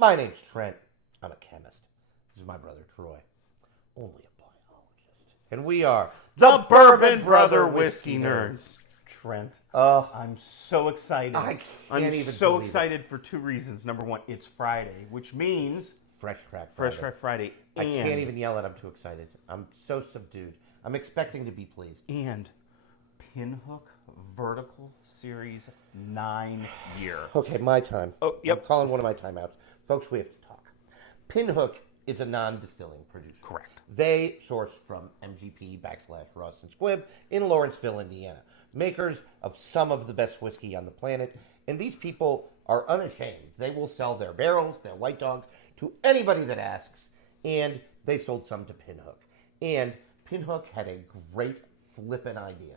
My name's Trent. I'm a chemist. This is my brother Troy, only a biologist. And we are the Bourbon Brother Whiskey Nerds. Trent, I'm so excited. I'm so excited for two reasons. Number one, it's Friday, which means Fresh Track Friday. Fresh Track Friday. I can't even yell it. I'm too excited. I'm so subdued. I'm expecting to be pleased. And Pinhook Vertical Series 9-year. Okay, my time. Oh, yep. I'm calling one of my timeouts. Folks, we have to talk. Pinhook is a non-distilling producer. Correct. They source from MGP/Russ and Squibb in Lawrenceville, Indiana. Makers of some of the best whiskey on the planet. And these people are unashamed. They will sell their barrels, their White Dog, to anybody that asks. And they sold some to Pinhook. And Pinhook had a great flippin' idea.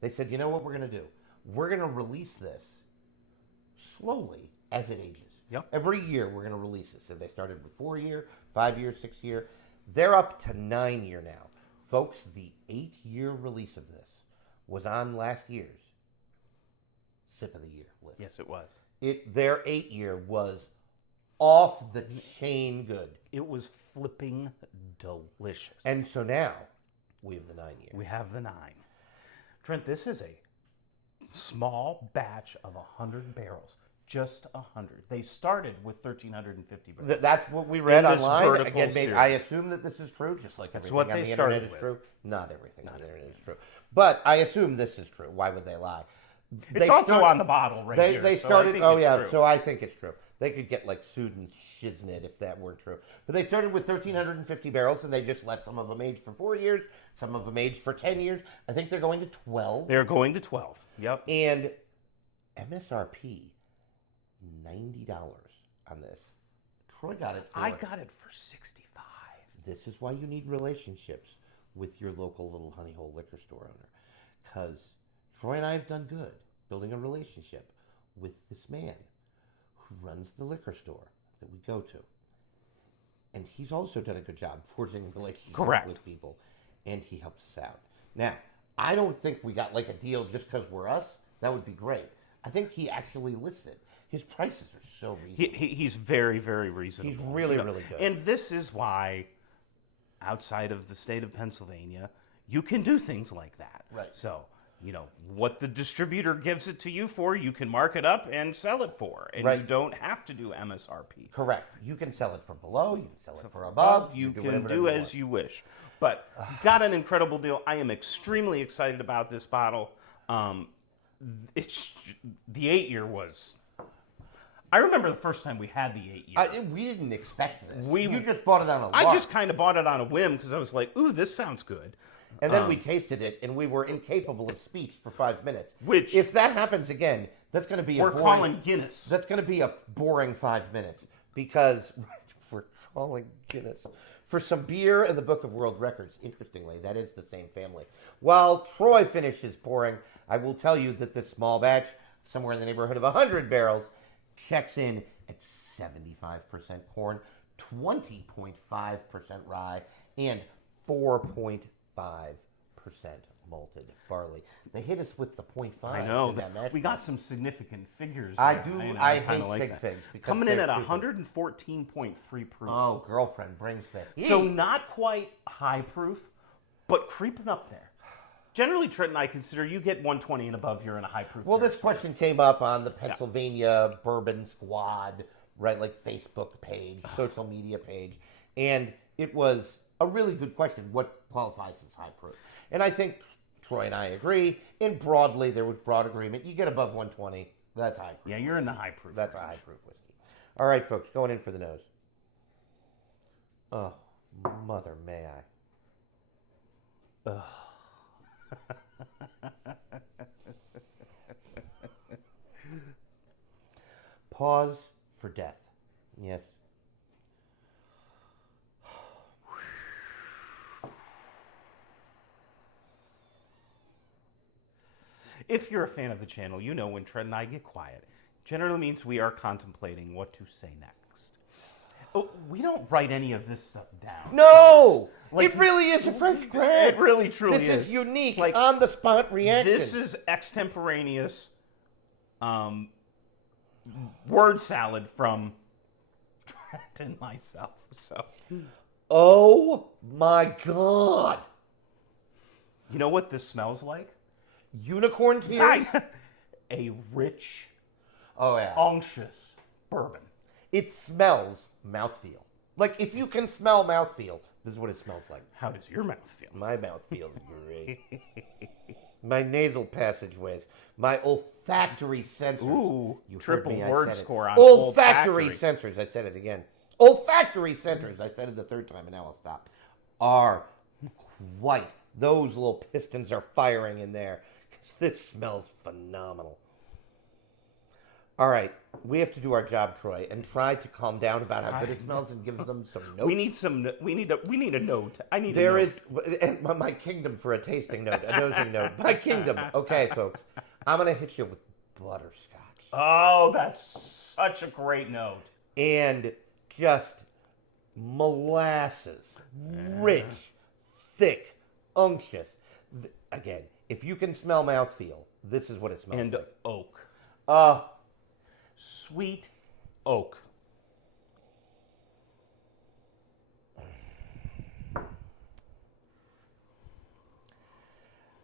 They said, you know what we're going to do? We're going to release this slowly as it ages. Yep. Every year we're going to release it. So they started with 4-year, 5-year, 6-year. They're up to 9-year now. Folks, the 8-year release of this was on last year's Sip of the Year list. Yes, it was. Their 8-year was off the chain good. It was flipping delicious. And so now we have the 9-year. We have the 9. Trent, this is a small batch of 100 barrels. Just 100. They started with 1,350 barrels. That's what we read online. Again, series. I assume that this is true, just like That's everything what on they the internet started is with. true. Not everything on the internet is true. But I assume this is true. Why would they lie? It's also on the bottle right here. They so started, I think it's true. so I think it's true. They could get like sued and shiznit if that weren't true. But they started with 1,350 barrels, and they just let some of them age for 4 years, some of them age for 10 years. I think they're going to 12. They're going to 12. Yep. And MSRP, $90 on this. Troy got it for... I got it for $65. This is why you need relationships with your local little honey hole liquor store owner. Because Troy and I have done good building a relationship with this man who runs the liquor store that we go to. And he's also done a good job forging relationships with people. And he helps us out. Now, I don't think we got like a deal just because we're us. That would be great. I think he actually listened. His prices are so reasonable. He's very, very reasonable. He's really, really good. And this is why, outside of the state of Pennsylvania, you can do things like that. Right. So, what the distributor gives it to you for, you can mark it up and sell it for. And you don't have to do MSRP. Correct. You can sell it for below. You can sell it for above. You can do as you wish. But got an incredible deal. I am extremely excited about this bottle. The 8-year was... I remember the first time we had the 8-year. We didn't expect this. You just bought it on a lark. I just kind of bought it on a whim because I was like, ooh, this sounds good. And then we tasted it, and we were incapable of speech for 5 minutes. Which, if that happens again, that's going to be we're calling Guinness. That's going to be a boring 5 minutes because we're calling Guinness. For some beer in the Book of World Records, interestingly, that is the same family. While Troy finishes pouring, I will tell you that this small batch, somewhere in the neighborhood of 100 barrels, checks in at 75% corn, 20.5% rye, and 4.5% malted barley. They hit us with the 0.5. I know. We got some significant figures. I there. do. And I kinda hate like sig that. figs. Because coming in at stupid. 114.3 proof. Oh, girlfriend brings that. So not quite high proof, but creeping up there. Generally, Trent and I consider you get 120 and above, you're in a high proof. Well, this question came up on the Pennsylvania Bourbon Squad, right, like Facebook page, social media page, and it was a really good question. What qualifies as high proof? And I think Troy and I agree. And broadly, there was broad agreement. You get above 120, that's high proof. Yeah, you're in the high proof. That's a high proof whiskey. All right, folks, going in for the nose. Oh, mother, may I? Ugh. Pause for death. Yes. If you're a fan of the channel, you know when Trent and I get quiet, generally means we are contemplating what to say next. Oh, we don't write any of this stuff down. No! It really is a French grab. It really, truly is. This is unique, like, on-the-spot reaction. This is extemporaneous word salad from in myself. So, Oh my God. you know what this smells like? Unicorn tears? A rich, Oh, yeah. unctuous bourbon. It smells mouthfeel. Like, if you can smell mouthfeel, this is what it smells like. How does your mouth feel? My mouth feels great. My nasal passageways, my olfactory sensors. Ooh, You triple heard me, I word said it. score on olfactory sensors. I said it again. Olfactory sensors. I said it the third time, and now I'll stop. Are quite. Those little pistons are firing in there. This smells phenomenal. All right, we have to do our job, Troy, and try to calm down about how good it smells and give them some notes. We need some. We need a note. I need. There a note. is, and my kingdom for a tasting note, a nosing note. My kingdom. Okay, folks, I'm gonna hit you with butterscotch Oh, that's such a great note. and just molasses, rich, thick, unctuous. Again, if you can smell mouthfeel, this is what it smells And like. oak. Sweet oak.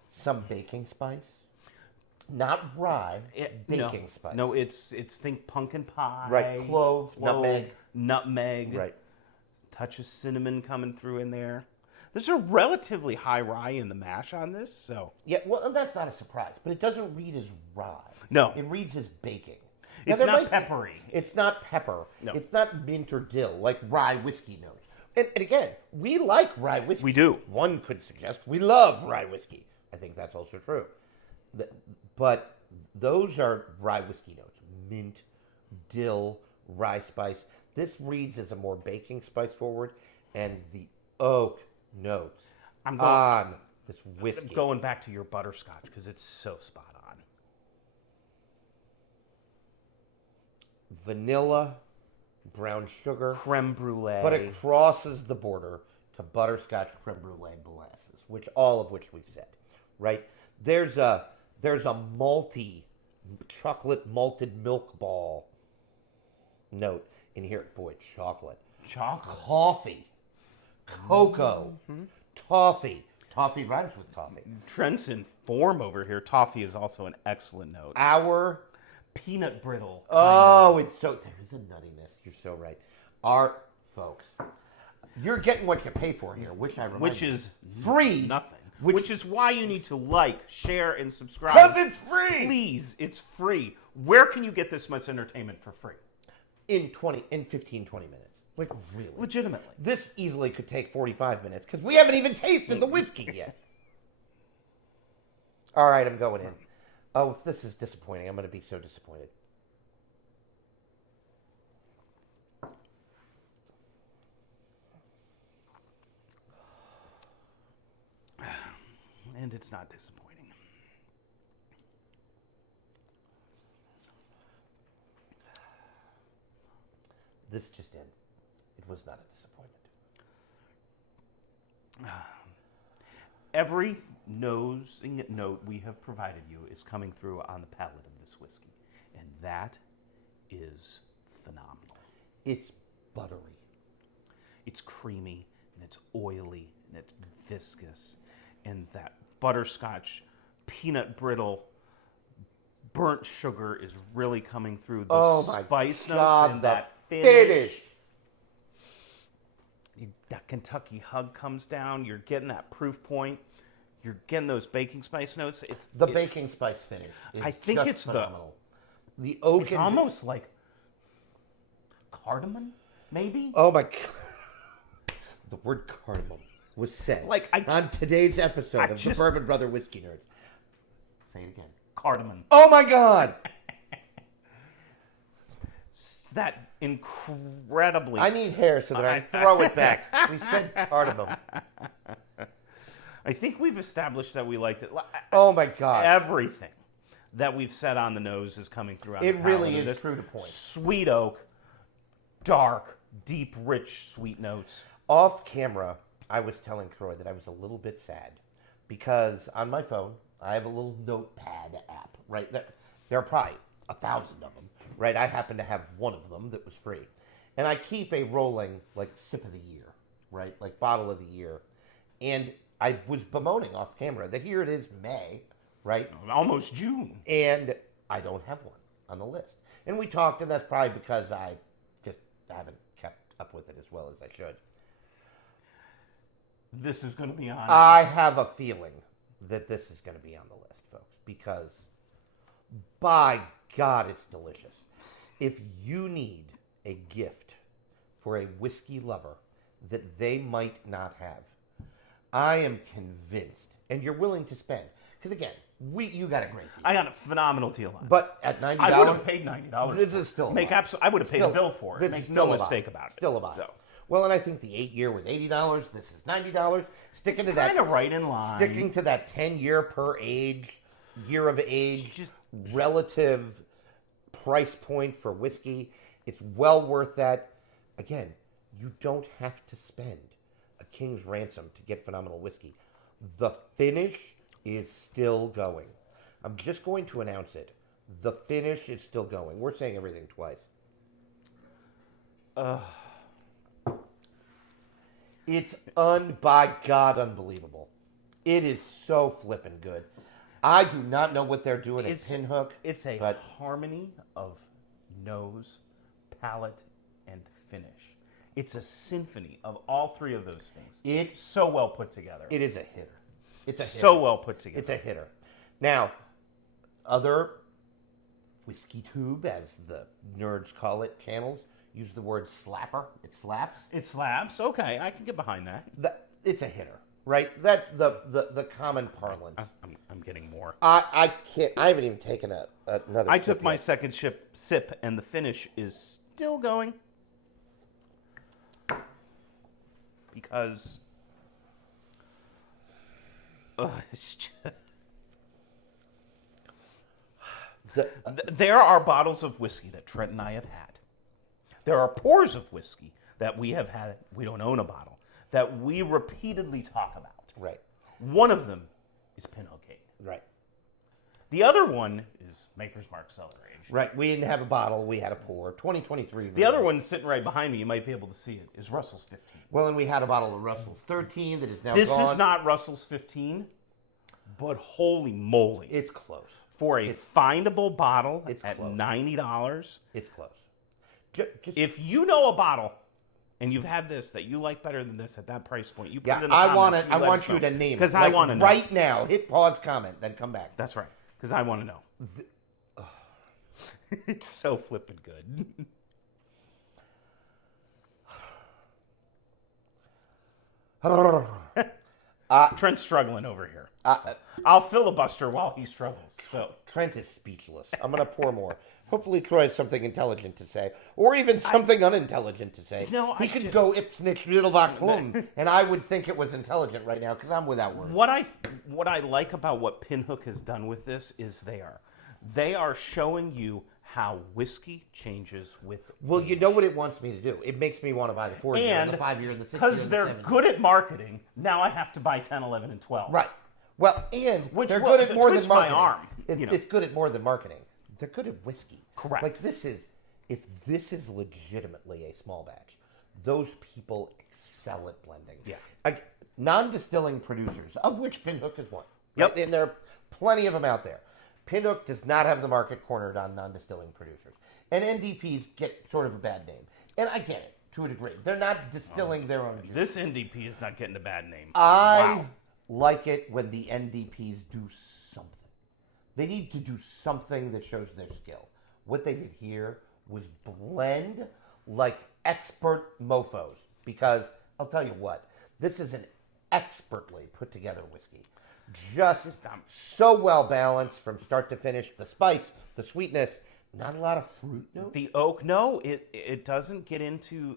Some baking spice, not rye, baking spice. No, it's think pumpkin pie. Right, clove, nutmeg. Right. Touch of cinnamon coming through in there. There's a relatively high rye in the mash on this, so Yeah, well, that's not a surprise, but it doesn't read as rye. No. It reads as baking. It's there not might peppery. It's not pepper. No. It's not mint or dill, like rye whiskey notes. And again, we like rye whiskey. We do. One could suggest we love rye whiskey. I think that's also true. But those are rye whiskey notes. Mint, dill, rye spice. This reads as a more baking spice forward, and the oak notes on this whiskey. I'm going back to your butterscotch because it's so spot on. Vanilla, brown sugar, Creme brulee. but it crosses the border to butterscotch, creme brulee, molasses, all of which we've said, right? There's a malty, chocolate malted milk ball note in here. Boy, chocolate, coffee, cocoa, toffee. Toffee rhymes with coffee. Trent's in form over here. Toffee is also an excellent note. Our Peanut brittle. it's so, there is a nuttiness. You're so right. Our folks, you're getting what you pay for here, which is free. Nothing. Which is why you need to like, share, and subscribe. Because it's free. Please, it's free. Where can you get this much entertainment for free? In 15, 20 minutes. Like, really. Legitimately. This easily could take 45 minutes because we haven't even tasted the whiskey yet. All right, I'm going in. Oh, if this is disappointing, I'm going to be so disappointed. And it's not disappointing. This just in. It was not a disappointment. Every nosing note we have provided you is coming through on the palate of this whiskey. And that is phenomenal. It's buttery. It's creamy, and it's oily, and it's viscous. And that butterscotch, peanut brittle, burnt sugar is really coming through. The spice notes and that finish. That Kentucky hug comes down. You're getting that proof point. You're getting those baking spice notes. It's the baking spice finish. I think just it's phenomenal. The oak. It's almost like cardamom, maybe. Oh my God! The word cardamom was said on today's episode of the Bourbon Brother Whiskey Nerds. Say it again. Cardamom. Oh my God! That incredibly. I need hair so that I throw it back. We said cardamom. I think we've established that we liked it. Oh my God! Everything that we've said on the nose is coming through. On it the really palate. is true to point. Sweet oak, dark, deep, rich, sweet notes. Off camera, I was telling Troy that I was a little bit sad because on my phone I have a little notepad app. Right there are probably 1,000 of them. Right, I happen to have one of them that was free, And I keep a rolling, like, sip of the year, right? Like, bottle of the year. And I was bemoaning off camera that here it is May, right? Almost June. And I don't have one on the list. And we talked, and that's probably because I just haven't kept up with it as well as I should. This is going to be on. I have a feeling that this is going to be on the list, folks, because by God, it's delicious. If you need a gift for a whiskey lover that they might not have, I am convinced, and you're willing to spend, because again, you got a great deal. I got a phenomenal deal on it. But at $90, I would have paid $90. This is still a lot. I would have paid a bill for it. Make no mistake about it. Still a lot. So. Well, and I think the 8-year was $80. This is $90. Sticking to that, kind of right in line. Sticking to that 10-year per year of age, just relative price point for whiskey. It's well worth that. Again, you don't have to spend a king's ransom to get phenomenal whiskey. The finish is still going. I'm just going to announce it. The finish is still going. We're saying everything twice. It's by God unbelievable. It is so flippin' good. I do not know what they're doing at Pinhook. It's a harmony of nose, palate, and finish. It's a symphony of all three of those things. It's so well put together. It is a hitter. It's a hitter. So well put together. It's a hitter. Now, other whiskey tube, as the nerds call it, channels, use the word slapper. It slaps. It slaps. Okay, I can get behind that. It's a hitter, right? That's the common parlance. I'm getting more. I can't. I haven't even taken another. I took my second sip, and the finish is still going because it's just, there are bottles of whiskey that Trent and I have had. There are pours of whiskey that we have had, we don't own a bottle, that we repeatedly talk about. Right. One of them is Pinhook. Right. The other one is Maker's Mark Cellar Age. Right. We didn't have a bottle. We had a pour. 2023. The other one sitting right behind me, you might be able to see it, is Russell's 15. Well, and we had a bottle of Russell's 13 that is now This gone. is not Russell's 15, but holy moly. It's close. For a findable bottle at close. $90. It's close. If you know a bottle and you've had this that you like better than this at that price point, you put it in the comments. I want you to name it. Because I want to know. Right now, hit pause, comment, then come back. That's right. Because I want to know. It's so flippin' good. Trent's struggling over here. I'll filibuster while he struggles. So Trent is speechless. I'm going to pour more. Hopefully Troy has something intelligent to say, or even something unintelligent to say. No, he could go Ipsnich Riddlebach Plum, and I would think it was intelligent right now because I'm without words. What I like about what Pinhook has done with this is they are showing you how whiskey changes with. Well, you know what it wants me to do. It makes me want to buy the 4-year, and the 5-year, and the 6-year, because they're good at marketing. Now I have to buy 10, 11, and 12. Right. Well, and they're good at more than marketing. My arm, It's good at more than marketing. They're good at whiskey. Correct. Like if this is legitimately a small batch, those people excel at blending. Yeah. Like non-distilling producers, of which Pinhook is one. Yep. Right? And there are plenty of them out there. Pinhook does not have the market cornered on non-distilling producers. And NDPs get sort of a bad name. And I get it, to a degree. They're not distilling their own juice. This NDP is not getting a bad name. I like it when the NDPs do something. They need to do something that shows their skill. What they did here was blend like expert mofos. Because I'll tell you what, this is an expertly put together whiskey. Just so well balanced from start to finish. The spice, the sweetness, not a lot of fruit notes. The oak, no, it doesn't get into,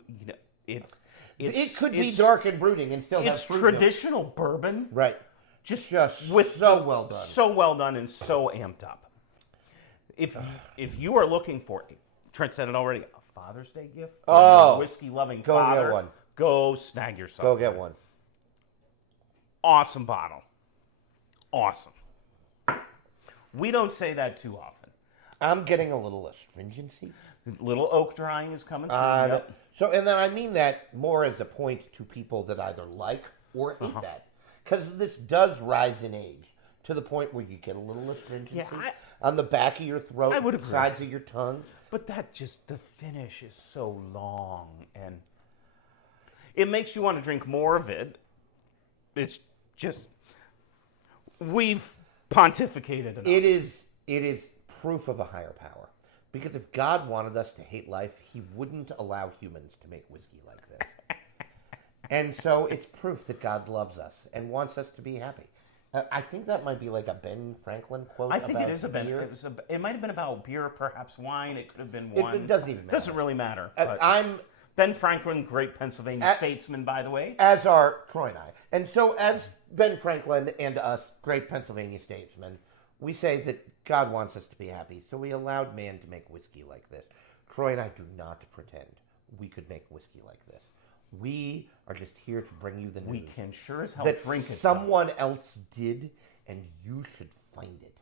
it could be dark and brooding and still have fruit notes. It's traditional bourbon. Right. Just with so well done. So well done and so amped up. If you are looking for, Trent said it already, a Father's Day gift for whiskey loving father, get one. Go snag yourself. Go get one. Awesome bottle. Awesome. We don't say that too often. I'm getting a little astringency. Little oak drying is coming through. Yep. So, and then I mean that more as a point to people that either like or hate that. Because this does rise in age to the point where you get a little astringency on the back of your throat, I would agree. sides of your tongue. But the finish is so long, and it makes you want to drink more of it. It's just, we've pontificated enough. It is proof of a higher power. Because if God wanted us to hate life, he wouldn't allow humans to make whiskey like this. And so it's proof that God loves us and wants us to be happy. I think that might be like a Ben Franklin quote. I think about it is a beer. Ben. It might have been about beer, perhaps wine. It could have been wine. It doesn't even matter. Doesn't really matter. I'm Ben Franklin, great Pennsylvania statesman, by the way. As are Troy and I. And so as Ben Franklin and us, great Pennsylvania statesmen, we say that God wants us to be happy. So we allowed man to make whiskey like this. Troy and I do not pretend we could make whiskey like this. We are just here to bring you the news. We can sure as hell that drink it. Someone else did, and you should find it.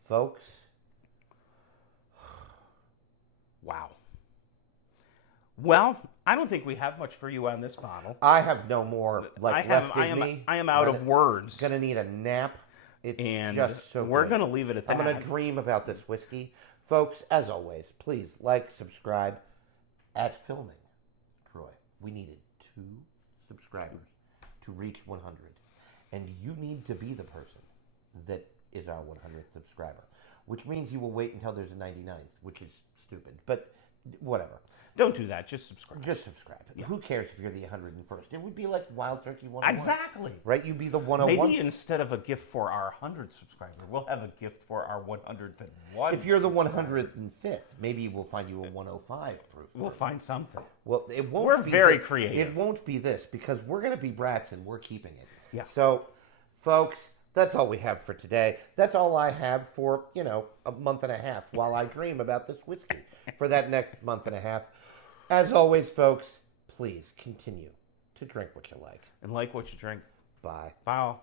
Folks. Wow. Well, I don't think we have much for you on this bottle. I have no more left in me. I am out of words. Gonna need a nap. It's just so we're good. going to leave it at that. I'm going to dream about this whiskey. Folks, as always, please like, subscribe. At filming, Troy, we needed 2 subscribers to reach 100. And you need to be the person that is our 100th subscriber, which means you will wait until there's a 99th, which is stupid. But whatever. Don't do that. Just subscribe. Just subscribe. Yeah. Who cares if you're the 101st? It would be like Wild Turkey 101. Exactly. Right? You'd be the 101. Maybe instead of a gift for our 100th subscriber, we'll have a gift for our 101. If you're the 105th, maybe we'll find you a 105 proof. We'll find something. Well, it won't. We're be very this. creative. It won't be this because we're going to be brats and we're keeping it. Yeah. So, folks, that's all we have for today. That's all I have for, a month and a half while I dream about this whiskey for that next month and a half. As always, folks, please continue to drink what you like. And like what you drink. Bye. Bye.